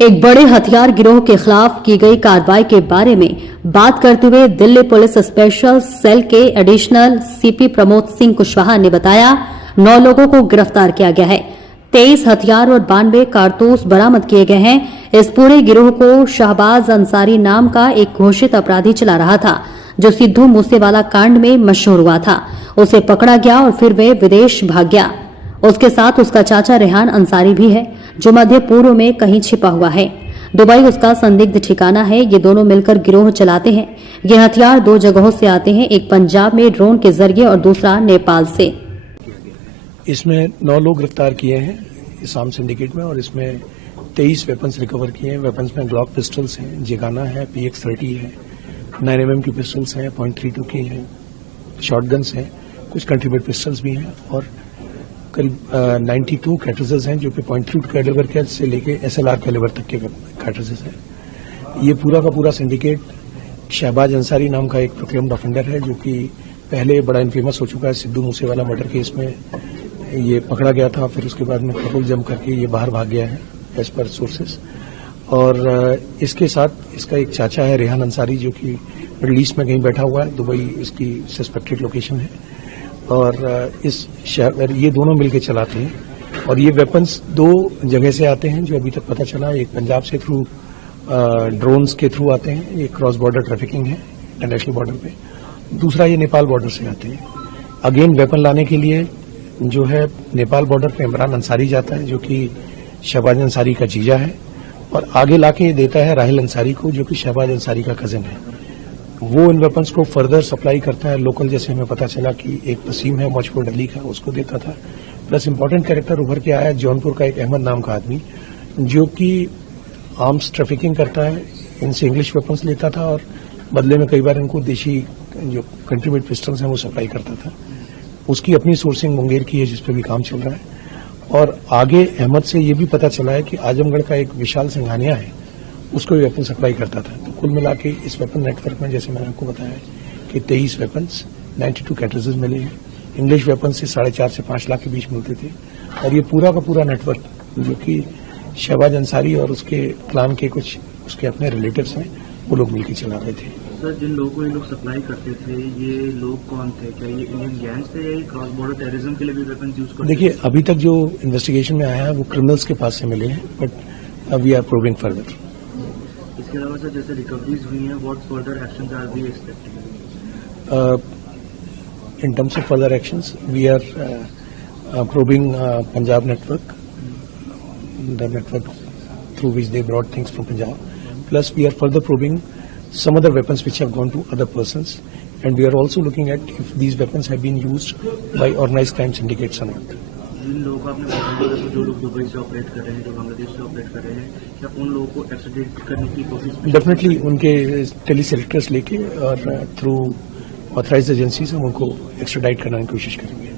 एक बड़े हथियार गिरोह के खिलाफ की गई कार्रवाई के बारे में बात करते हुए दिल्ली पुलिस स्पेशल सेल के एडिशनल सीपी प्रमोद सिंह कुशवाहा ने बताया 9 लोगों को गिरफ्तार किया गया है। 23 हथियार और 92 कारतूस बरामद किए गए हैं। इस पूरे गिरोह को शहबाज अंसारी नाम का एक घोषित अपराधी चला रहा था, जो सिद्धू मूसेवाला कांड में मशहूर हुआ था। उसे पकड़ा गया और फिर वे विदेश भाग गया। उसके साथ उसका चाचा रेहान अंसारी भी है, जो मध्य पूर्व में कहीं छिपा हुआ है। दुबई उसका संदिग्ध ठिकाना है। ये दोनों मिलकर गिरोह चलाते हैं। ये हथियार 2 जगहों से आते हैं, एक पंजाब में ड्रोन के जरिए और दूसरा नेपाल से। इसमें 9 लोग गिरफ्तार किए हैं इस आर्म सिंडिकेट में, और इसमें 23 वेपन्स रिकवर किए हैं। वेपन्स में ग्लॉक पिस्टल्स हैं, जिगाना है, PX-30 है, 9mm की पिस्टल्स हैं, .32 की हैं, शॉटगन्स हैं, कुछ कंट्रीब्यूट पिस्टल्स भी हैं, और करीब 92 कैटरेजेस हैं, जो कि .32 कैलिबर के से लेके SLR कैलिबर तक के कैटरेजेस हैं। ये पूरा का पूरा सिंडिकेट शहबाज अंसारी नाम का एक प्रोक्लेम्ड ऑफेंडर है, जो कि पहले बड़ा इनफेमस हो चुका है। सिद्धू मूसेवाला मर्डर केस में ये पकड़ा गया था, फिर उसके बाद में पेट्रोल जम करके ये बाहर भाग गया है एज पर सोर्सेस। और इसके साथ इसका एक चाचा है रेहान अंसारी, जो कि मिडल ईस्ट में कहीं बैठा हुआ है। दुबई इसकी सस्पेक्टेड लोकेशन है, और इस शहर ये दोनों मिलकर चलाते हैं। और ये वेपन्स 2 जगह से आते हैं, जो अभी तक पता चला। एक पंजाब से थ्रू ड्रोन्स के थ्रू आते हैं, ये क्रॉस बॉर्डर ट्रैफिकिंग है इंटरनेशनल बॉर्डर पे। दूसरा ये नेपाल बॉर्डर से आते हैं। अगेन वेपन लाने के लिए जो है नेपाल बॉर्डर पे इमरान अंसारी जाता है, जो कि शहबाज अंसारी का जीजा है, और आगे लाके देता है राहिल अंसारी को, जो कि शहबाज अंसारी का कजिन है। वो इन वेपन्स को फर्दर सप्लाई करता है। लोकल जैसे हमें पता चला कि एक वसीम है मौजपुर दिल्ली का, उसको देता था। प्लस इंपॉर्टेंट कैरेक्टर उभर के आया जौनपुर का एक अहमद नाम का आदमी, जो कि आर्म्स ट्रैफिकिंग करता है, इनसे इंग्लिश वेपन्स लेता था, और बदले में कई बार इनको देशी जो कंट्रीब्यूट पिस्टल्स हैं वो सप्लाई करता था। उसकी अपनी सोर्सिंग मुंगेर की है, जिस पर भी काम चल रहा है। और आगे अहमद से ये भी पता चला है कि आजमगढ़ का एक विशाल सिंघानिया है, उसको भी वेपन सप्लाई करता था। तो कुल मिला के इस वेपन नेटवर्क में, जैसे मैंने आपको बताया, कि 23 वेपन्स, 92 कैटरेजेस मिले हैं। इंग्लिश वेपन से 4.5 से 5 लाख के बीच मिलते थे। और ये पूरा का पूरा नेटवर्क, जो कि शहबाज अंसारी और उसके क्लान के कुछ उसके अपने रिलेटिव्स हैं, वो लोग मिलकर चला रहे थे। सर, जिन लोगों को ये लोग सप्लाई करते थे, ये लोग कौन थे? क्या ये इंडियन गैंग्स थे, या क्रॉस बॉर्डर टेररिज्म के लिए भी वेपन यूज करते थे? देखिए, अभी तक जो इन्वेस्टिगेशन में आया है वो क्रिमिनल्स के पास से मिले हैं, but we are probing further. इसके अलावा सर, जैसे रिकवरीज हुई हैं, what further actions are we expecting? In terms of further actions, we are probing Punjab network, the network through which they brought things from Punjab. Plus, we are further probing some other weapons which have gone to other persons, and we are also looking at if these weapons have been used by organized crime syndicates or not. जिन लोगों को आपने बताया, जो लोग Dubai से operate कर रहे हैं, जो बांग्लादेश से ऑपरेट कर रहे हैं, क्या उन लोगों को एक्सट्राडिट करने की कोशिश? डेफिनेटली उनके टेलीसेलेक्टर्स लेके और थ्रू ऑथराइज्ड एजेंसीज हम उनको एक्सट्राडाइट करने की कोशिश करेंगे।